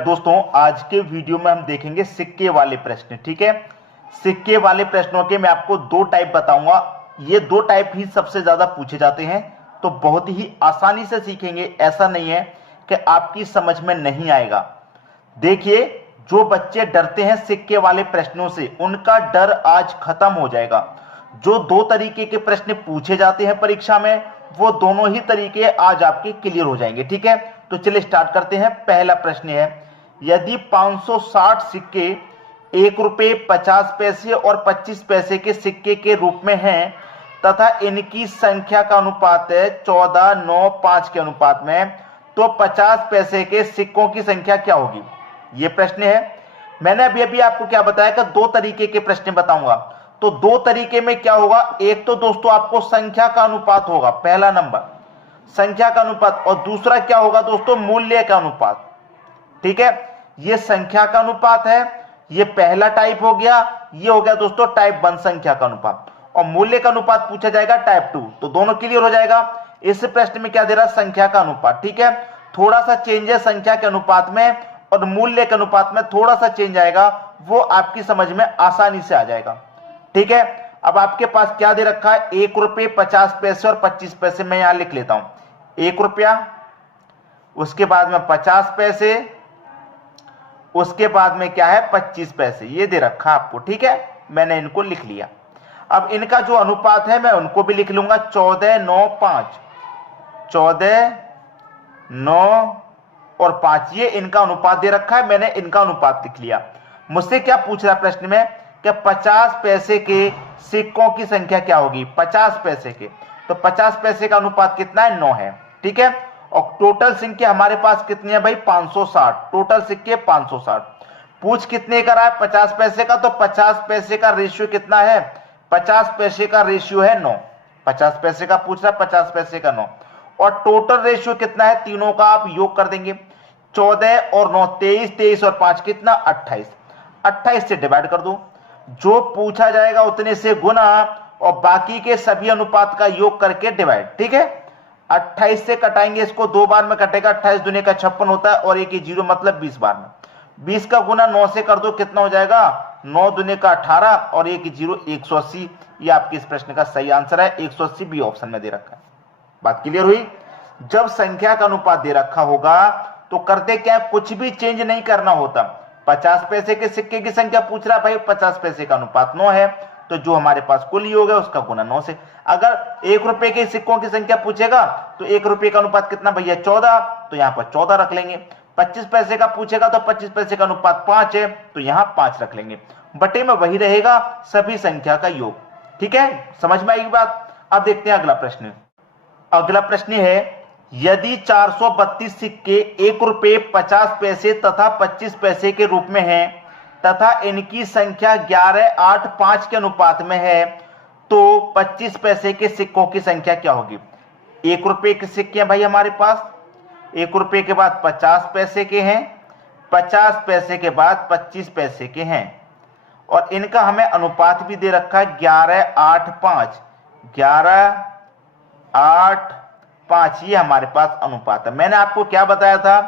दोस्तों आज के वीडियो में हम देखेंगे सिक्के वाले प्रश्न। ठीक है, सिक्के वाले प्रश्नों के मैं आपको दो टाइप बताऊंगा। ये दो टाइप ही सबसे ज्यादा पूछे जाते हैं, तो बहुत ही आसानी से सीखेंगे। ऐसा नहीं है कि आपकी समझ में नहीं आएगा। देखिए, जो बच्चे डरते हैं सिक्के वाले प्रश्नों से, उनका डर आज खत्म हो जाएगा। जो दो तरीके के प्रश्न पूछे जाते हैं परीक्षा में, वो दोनों ही तरीके आज आपके क्लियर हो जाएंगे। ठीक है, तो चलिए स्टार्ट करते हैं। पहला प्रश्न है, यदि 560 सिक्के 1 रुपये 50 पैसे और 25 पैसे के सिक्के के रूप में हैं तथा इनकी संख्या का अनुपात है 14, 9, 5 के अनुपात में, तो 50 पैसे के सिक्कों की संख्या क्या होगी? ये प्रश्न है। मैंने अभी अभी आपको क्या बताया कि दो तरीके के प्रश्न बताऊंगा। तो दो तरीके में क्या होगा, एक तो दोस्तों आपको संख्या का अनुपात होगा, पहला नंबर संख्या का अनुपात, और दूसरा क्या होगा दोस्तों, मूल्य का अनुपात। ठीक है, ये संख्या का अनुपात है, ये पहला टाइप हो गया। ये हो गया दोस्तों टाइप 1 संख्या का अनुपात, और मूल्य का अनुपात पूछा जाएगा टाइप 2। तो दोनों क्लियर हो जाएगा। इस प्रश्न में क्या दे रहा है, संख्या का अनुपात। ठीक है, थोड़ा सा चेंज है संख्या के अनुपात में, और मूल्य के अनुपात में थोड़ा सा चेंज आएगा, वो आपकी समझ में आसानी से आ जाएगा। ठीक है, अब आपके पास क्या दे रखा है, 1 रुपये 50 पैसे और 25 पैसे। मैं यहां लिख लेता हूं 1 रुपया, उसके बाद में 50 पैसे, उसके बाद में क्या है 25 पैसे। ये दे रखा आपको। ठीक है, मैंने इनको लिख लिया। अब इनका जो अनुपात है मैं उनको भी लिख लूंगा, 14, 9, 5, 14, 9 और 5। ये इनका अनुपात दे रखा है, मैंने इनका अनुपात लिख लिया। मुझसे क्या पूछ रहा है प्रश्न में कि 50 पैसे के सिक्कों की संख्या क्या होगी? 50 पैसे के, तो 50 पैसे का अनुपात कितना है, 9 है। ठीक है, और टोटल सिक्के हमारे पास कितने हैं भाई, 560। टोटल सिक्के 560। पूछ कितने का रहा है, 50 पैसे का, तो 50 पैसे का रेशियो कितना है, 50 पैसे का रेशियो है 9। 50 पैसे का पूछ रहा है, 50 पैसे का 9, और टोटल रेशियो कितना है, तीनों का आप योग कर देंगे, 14 और 9 23, 23 और 5 कितना, 28। 28 से डिवाइड कर दो, जो पूछा जाएगा उतने से गुना, और बाकी के सभी अनुपात का योग करके डिवाइड। ठीक है, 28 से कटाएंगे, इसको 2 बार में कटेगा, 28 दूनी का 56 होता है, और एक ही जीरो मतलब 20 बार में। 20 का गुना 9 से कर दो, कितना हो जाएगा, 9 दूनी का 18, और एक ही जीरो 180। ये आपके इस प्रश्न का सही आंसर है, 180 बी ऑप्शन में दे रखा है। बात क्लियर हुई? जब संख्या का अनुपात दे रखा होगा तो करते क्या, कुछ भी चेंज नहीं करना होता। 50 पैसे के सिक्के की संख्या पूछ रहा है भाई, 50 पैसे का अनुपात 9 है, तो जो हमारे पास कुल ही हो गया उसका गुना 9 से। अगर 1 रुपए के सिक्कों की संख्या पूछेगा तो 1 रुपए का अनुपात कितना भैया, 14, तो यहां पर 14 रख लेंगे। 25 पैसे का पूछेगा तो 25 पैसे का अनुपात 5 है, तो यहां 5 रख लेंगे। बटे में वही रहेगा, सभी संख्या का योग। ठीक है, समझ में आएगी बात? अब देखते हैं अगला प्रश्न। अगला प्रश्न है, यदि 432 सिक्के 1 रुपये 50 पैसे तथा 25 पैसे के रूप में हैं तथा इनकी संख्या 11, 8, 5 के अनुपात में है, तो 25 पैसे के सिक्कों की संख्या क्या होगी? 1 रुपये के सिक्के हैं भाई हमारे पास, 1 रुपये के बाद 50 पैसे के हैं, 50 पैसे के बाद 25 पैसे के हैं, और इनका हमें अनुपात भी दे रखा है 11, 8, 5। 11, 8, 5 ये हमारे पास अनुपात है। मैंने आपको क्या बताया था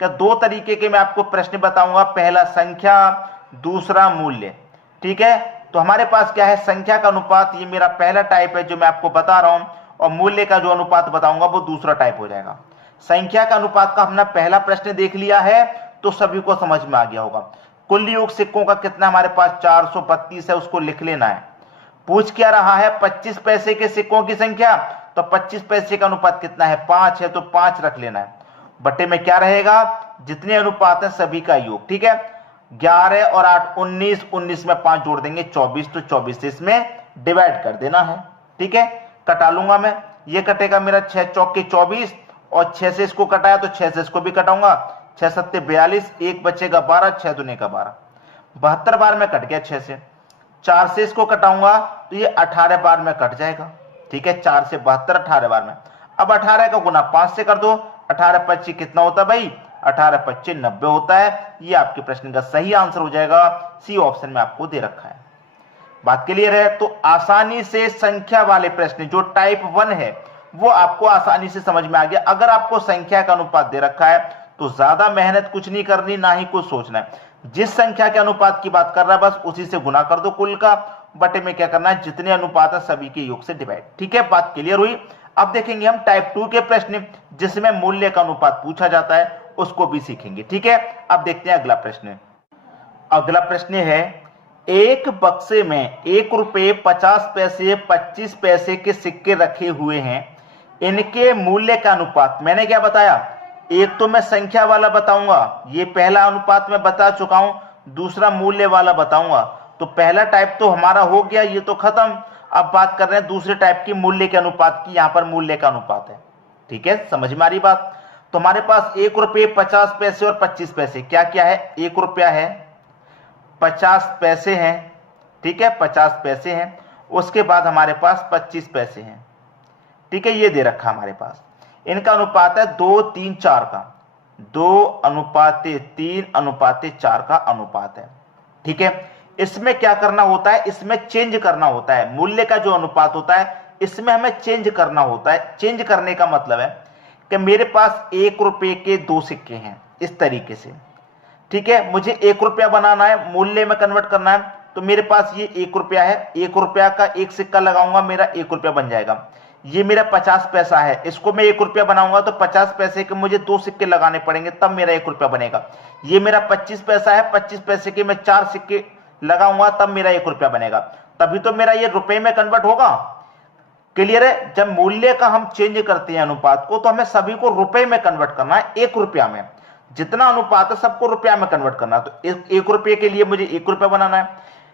कि दो तरीके के मैं आपको प्रश्न बताऊंगा, पहला संख्या, दूसरा मूल्य। ठीक है, तो हमारे पास क्या है, संख्या का अनुपात, ये मेरा पहला टाइप है जो मैं आपको बता रहा हूं, और मूल्य का जो अनुपात बताऊंगा वो दूसरा टाइप हो जाएगा। संख्या का अनुपात का हमने पहला प्रश्न देख लिया है, तो सभी को समझ में आ गया होगा। कुल योग सिक्कों का कितना हमारे पास 432 है, उसको लिख लेना है। पूछ क्या रहा है, 25 पैसे के सिक्कों की संख्या, तो 25 पैसे का अनुपात कितना है, 5 है, तो 5 रख लेना है। बटे में क्या रहेगा, जितने अनुपात है सभी का योग। ठीक है, 11 और 8 19, 19 में 5 जोड़ देंगे 24, तो 24 से इसमें डिवाइड कर देना है। ठीक है, कटा लूंगा मैं, ये कटेगा मेरा 6 चौके 24, और 6 से इसको कटाया तो 6 से इसको भी कटाऊंगा, 6 सत्ते 42, एक बचेगा 12, 6 दूने का 12, 72 बार में कट गया 6 से। 4 से इसको कटाऊंगा तो ये 18 बार में कट जाएगा। ठीक है, 4 से 72, 18 बार में। अब 18 का गुना 5 से कर दो, 18 25 कितना होता है भाई, 18 25 90 होता है। ये आपके प्रश्न का सही आंसर हो जाएगा, सी ऑप्शन में आपको दे रखा है। बात क्लियर है? तो आसानी से संख्या वाले प्रश्न जो टाइप 1 है वो आपको आसानी से समझ में आ गया। अगर आपको संख्या का अनुपात दे रखा है तो ज्यादा मेहनत कुछ नहीं करनी, ना ही कुछ सोचना है। जिस संख्या के अनुपात की बात कर रहा है बस उसी से गुना कर दो कुल का, बटे में क्या करना है, जितने अनुपात है सभी के योग से डिवाइड। ठीक है, बात क्लियर हुई। अब देखेंगे हम टाइप 2 के प्रश्न जिसमें मूल्य का अनुपात पूछा जाता है, उसको भी सीखेंगे। ठीक है, अब देखते हैं अगला प्रश्न। अगला प्रश्न है, एक बक्से में 1 रुपए 50 पैसे 25 पैसे के सिक्के रखे हुए हैं, इनके मूल्य का अनुपात। मैंने क्या बताया, एक तो मैं संख्या वाला बताऊंगा, ये पहला अनुपात मैं बता चुका हूं, दूसरा मूल्य वाला बताऊंगा। तो पहला टाइप तो हमारा हो गया, ये तो खत्म। अब बात कर रहे हैं दूसरे टाइप की, मूल्य के अनुपात की। यहां पर मूल्य का अनुपात है। ठीक है, समझ में आ रही बात। तो हमारे पास 1 रुपये 50 पैसे और 25 पैसे, क्या क्या है, 1 रुपया है, 50 पैसे हैं, ठीक है, 50 पैसे हैं, उसके बाद हमारे पास 25 पैसे हैं। ठीक है, ये दे रखा हमारे पास। इनका अनुपात है 2:3:4 का, 2:3:4 का अनुपात है। ठीक है, इसमें क्या करना होता है, इसमें चेंज करना होता है। मूल्य का जो अनुपात होता है इसमें हमें चेंज करना होता है। चेंज करने का मतलब है कि मेरे पास 1 रुपए के 2 सिक्के हैं इस तरीके से। ठीक है, मुझे 1 रुपया बनाना है, मूल्य में कन्वर्ट करना है। तो मेरे पास ये 1 रुपया है, 1 रुपया का एक सिक्का लगाऊंगा, मेरा 1 रुपया बन जाएगा। ये मेरा 50 पैसा है, इसको मैं 1 रुपया बनाऊंगा तो 50 पैसे के मुझे 2 सिक्के लगाने पड़ेंगे, तब मेरा 1 रुपया बनेगा। ये मेरा 25 पैसा है, 25 पैसे के मैं 4 सिक्के लगाऊंगा, तब मेरा 1 रुपया बनेगा। तभी तो मेरा ये रुपए में कन्वर्ट होगा। क्लियर है। जब मूल्य का हम चेंज करते हैं अनुपात को, तो हमें सभी को रुपए में कन्वर्ट करना है, 1 रुपया में। जितना अनुपात है सबको रुपया में कन्वर्ट करना है। तो 1 रुपये के लिए मुझे 1 रुपया बनाना है।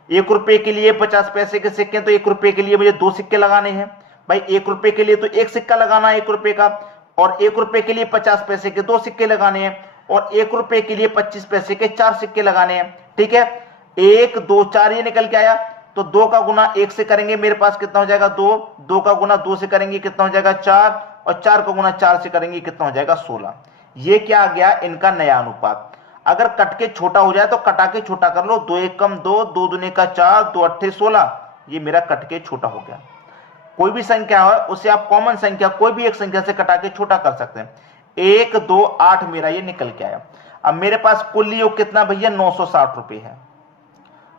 1 रुपये के लिए 50 पैसे के सिक्के, तो 1 रुपये के लिए मुझे 2 सिक्के लगाने हैं। भाई 1 रुपये के लिए तो 1 सिक्का लगाना है 1 रुपये का, और 1 रुपये के लिए 50 पैसे के 2 सिक्के लगाने हैं, और 1 रुपये के लिए 25 पैसे के 4 सिक्के लगाने हैं। ठीक है, 1 2 4 ये निकल के आया। तो 2 का गुना 1 से करेंगे, मेरे पास कितना हो जाएगा 2, 2 का गुना 2 से करेंगे कितना हो जाएगा 4, और 4 का गुना 4 से करेंगे कितना हो जाएगा 16। ये क्या आ गया, इनका नया अनुपात। अगर कट के छोटा हो जाए तो कटा के छोटा कर लो, 2 1 कम 2, 2 दूनी का 4, 2 8 16। ये मेरा कट के छोटा हो गया। कोई भी संख्या है उसे आप कॉमन संख्या कोई भी एक संख्या से कटा के छोटा कर सकते हैं। 1 2 8 मेरा ये निकल के आया। अब मेरे पास कुल योग कितना भैया, 960 रुपए है।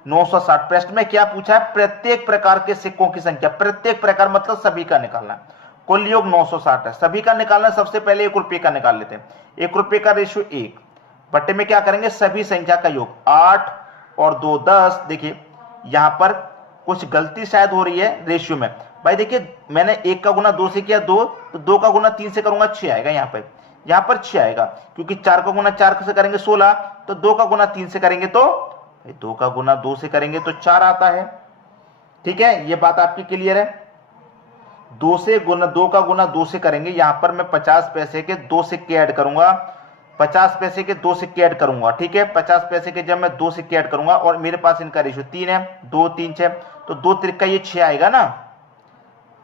960। प्रश्न में क्या पूछा है, प्रत्येक प्रकार के सिक्कों की संख्या। प्रत्येक प्रकार मतलब सभी का निकालना है। कुल योग 960 है, सभी का निकालना। सबसे पहले 1 रुपये का निकाल लेते हैं। 1 रुपये का रेशियो 1 बट्टे में क्या करेंगे, सभी संख्या का योग। 8 और 2 10। देखिए यहां पर कुछ गलती शायद हो रही है रेशियो में। भाई देखिए मैंने 1 का गुना 2 से किया 2, तो 2 का गुना 3 से करूंगा 6 आएगा। यहाँ पर 6 आएगा, क्योंकि 4 का गुना 4 से करेंगे 16, तो 2 का गुना 3 से करेंगे तो 2 का गुना 2 से करेंगे तो 4 आता है। ठीक है, ये बात आपकी क्लियर है। 2 का गुना 2 से करेंगे। यहां पर मैं 50 पैसे के 2 सिक्के ऐड करूंगा, 50 पैसे के 2 सिक्के ऐड करूंगा। ठीक है, 50 पैसे के जब मैं 2 सिक्के ऐड करूंगा, और मेरे पास इनका रेशियो 3 है, 2 3 6, तो 2 त्रिक का ये 6 आएगा ना।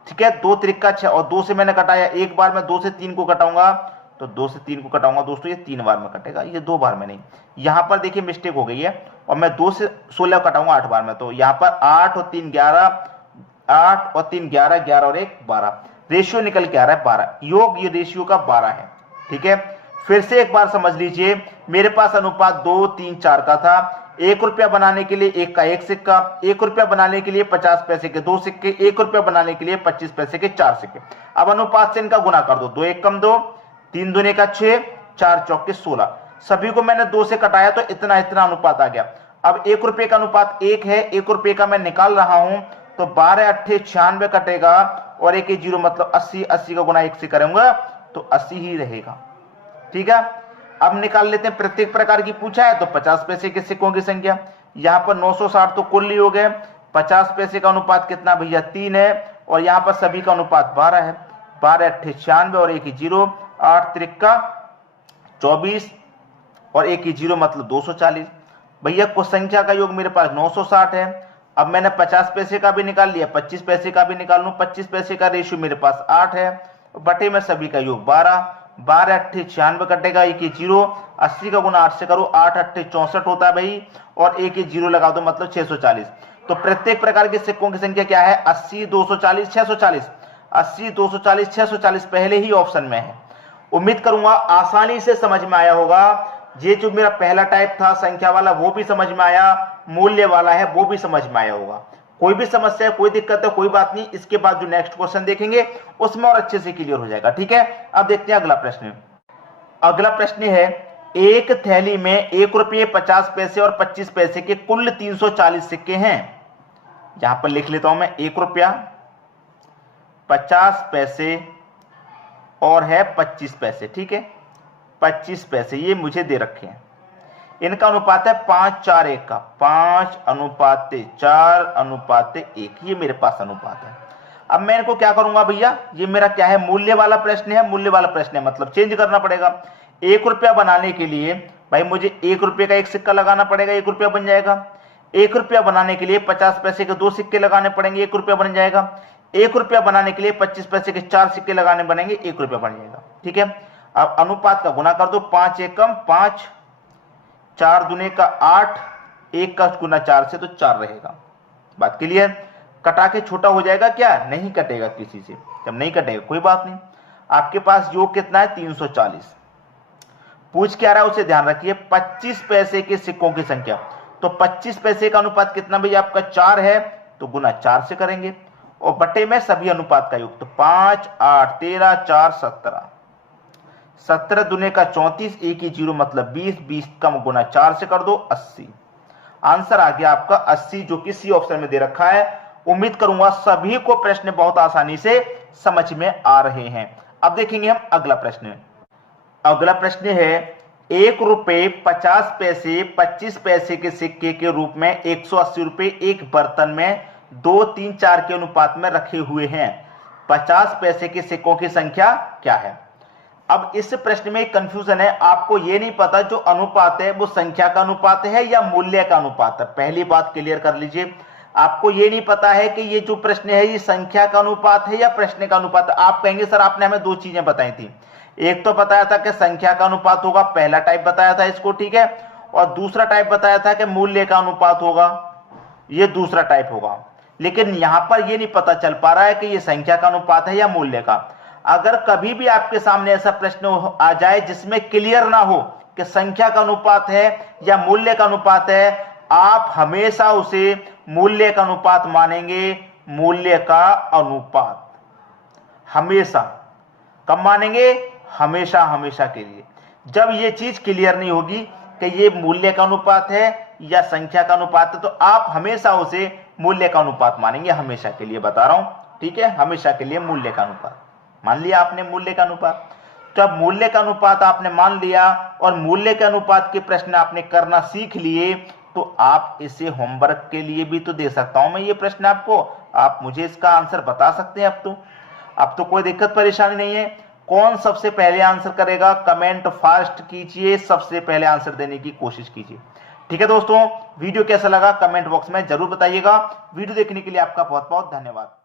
ठीक है, 2 त्रिक का 6, और 2 से मैंने कटाया, एक बार मैं 2 से 3 को कटाऊंगा, तो 2 से 3 को कटाऊंगा दोस्तों, ये 3 बार में कटेगा, ये 2 बार में नहीं। यहां पर देखिए मिस्टेक हो गई है, और मैं 2 से 16 कटाऊंगा 8 बार में। तो यहां पर 8 और 3 11, 8 और 3 11, 11 और 1 12। रेशियो निकल के आ रहा है 12। योग ये रेशियो का 12 है। ठीक है, फिर से एक बार समझ लीजिए, मेरे पास अनुपात 2 3 4 का था। 1 रुपया बनाने के लिए 1 का 1 सिक्का, 1 रुपया बनाने के लिए 50 पैसे के 2 सिक्के, 1 रुपया बनाने के लिए 25 पैसे के 4 सिक्के। अब अनुपात से इनका गुना कर दो, 2 1 कम 2, 3 दूने का 6, 4 चौके 16। सभी को मैंने 2 से कटाया तो इतना अनुपात आ गया। अब 1 रुपये का अनुपात 1 है, 1 रुपये का मैं निकाल रहा हूं, तो 12 8 96 कटेगा, और 1 0 मतलब 80, 80 का गुना 1 से करूंगा तो 80 ही रहेगा। ठीक है, अब निकाल लेते हैं। प्रत्येक प्रकार की पूछा है तो 50 पैसे के सिक्कों की संख्या। यहां पर 960 तो कुल ही हो गए। 50 पैसे का अनुपात कितना भैया 3 है, और यहां पर सभी का अनुपात 12 है। 12 8 96 और 1 0, 8 त्रिक का 24 और 1 0 मतलब 240। भैया कुछ संख्या का योग मेरे पास 960 है। अब मैंने 50 पैसे का भी निकाल लिया, 25 पैसे का भी निकाल लूं। 25 पैसे का रेशियो मेरे पास 8 है, बटे में सभी का योग 12। 12 8 96 कटेगा, 1 0, 80 का गुना 8 से करो, 8 8 64 होता है भाई, और 1 0 लगा दो मतलब 640। तो प्रत्येक प्रकार के सिक्कों की संख्या क्या है, 80 240 640। 80 240 640 पहले ही ऑप्शन में है। उम्मीद करूंगा आसानी से समझ में आया होगा। ये जो मेरा पहला टाइप था संख्या वाला वो भी समझ में आया, मूल्य वाला है वो भी समझ में आया होगा। कोई भी समस्या है, कोई दिक्कत है, कोई बात नहीं, इसके बाद जो नेक्स्ट क्वेश्चन देखेंगे उसमें और अच्छे से क्लियर हो जाएगा। ठीक है, अब देखते हैं अगला प्रश्न। अगला प्रश्न है, एक थैली में 1 रुपये 50 पैसे और 25 पैसे के कुल 340 सिक्के हैं। यहां पर लिख लेता हूं मैं 1 रुपया 50 पैसे और है 25 पैसे। ठीक है, 25 पैसे ये मुझे दे रखे हैं। इनका अनुपात है 5:4:1 का, 5:4:1 ये मेरे पास अनुपात है। अब मैं इनको क्या करूंगा भैया, ये मेरा क्या है, मूल्य वाला प्रश्न है। मूल्य वाला प्रश्न है मतलब चेंज करना पड़ेगा। 1 रुपया बनाने के लिए भाई मुझे 1 रुपये का एक सिक्का लगाना पड़ेगा, 1 रुपया बन जाएगा। 1 रुपया बनाने के लिए 50 पैसे के 2 सिक्के लगाने पड़ेंगे, 1 रुपया बन जाएगा। 1 रुपया बनाने के लिए 25 पैसे के 4 सिक्के लगाने बनेंगे, 1 रुपया बन जाएगा। ठीक है, अब अनुपात का गुना कर दो, 5 एकम 5, 4 दूने का 8, 1 का गुना 4 से तो 4 रहेगा। बात क्लियर? कटा के छोटा हो जाएगा क्या? नहीं कटेगा किसी से। जब नहीं कटेगा कोई बात नहीं। आपके पास योग कितना है? 340। पूछ क्या रहा है उसे ध्यान रखिए। 25 पैसे के सिक्कों की संख्या, तो 25 पैसे का अनुपात कितना भैया आपका 4 है, तो गुना 4 से करेंगे और बटे में सभी अनुपात का योग, तो 5, 8, 13, 4, 17, 17 दूने का 34, 1 ही 0 मतलब 20, 20 कम गुना 4 से कर दो 80। आंसर आ गया आपका 80, जो कि सी ऑप्शन में दे रखा है। उम्मीद करूंगा सभी को प्रश्न बहुत आसानी से समझ में आ रहे हैं। अब देखेंगे हम अगला प्रश्न। अगला प्रश्न है, 1 रुपये 50 पैसे 25 पैसे के सिक्के के रूप में 180 रुपये एक बर्तन में 2, 3, 4 के अनुपात में रखे हुए हैं। 50 पैसे के सिक्कों की संख्या क्या है? अब इस प्रश्न में कंफ्यूजन है, आपको यह नहीं पता जो अनुपात है वो संख्या का अनुपात है या मूल्य का अनुपात है। पहली बात क्लियर कर लीजिए, आपको यह नहीं पता है कि ये जो प्रश्न है ये संख्या का अनुपात है या प्रश्न का अनुपात है। आप कहेंगे सर आपने हमें 2 चीजें बताई थी, एक तो बताया था कि संख्या का अनुपात होगा, पहला टाइप बताया था इसको, ठीक है, और दूसरा टाइप बताया था कि मूल्य का अनुपात होगा, ये दूसरा टाइप होगा। लेकिन यहां पर यह नहीं पता चल पा रहा है कि ये संख्या का अनुपात है या मूल्य का। अगर कभी भी आपके सामने ऐसा प्रश्न आ जाए जिसमें क्लियर ना हो कि संख्या का अनुपात है या मूल्य का अनुपात है, आप हमेशा उसे मूल्य का अनुपात मानेंगे। मूल्य का अनुपात हमेशा कब मानेंगे? हमेशा, हमेशा के लिए। जब ये चीज क्लियर नहीं होगी कि ये मूल्य का अनुपात है या संख्या का अनुपात है, तो आप हमेशा उसे मूल्य का अनुपात मानेंगे, हमेशा के लिए बता रहा हूं। ठीक है, हमेशा के लिए मूल्य का अनुपात मान लिया आपने, मूल्य का अनुपात। तो अब मूल्य का अनुपात आपने मान लिया और मूल्य के अनुपात के प्रश्न आपने करना सीख लिए, तो आप इसे होमवर्क के लिए भी तो दे सकता हूं मैं ये प्रश्न आपको, आप मुझे इसका आंसर बता सकते हैं। अब तो कोई दिक्कत परेशानी नहीं है। कौन सबसे पहले आंसर करेगा? कमेंट फास्ट कीजिए, सबसे पहले आंसर देने की कोशिश कीजिए। ठीक है दोस्तों, वीडियो कैसा लगा कमेंट बॉक्स में जरूर बताइएगा। वीडियो देखने के लिए आपका बहुत बहुत धन्यवाद।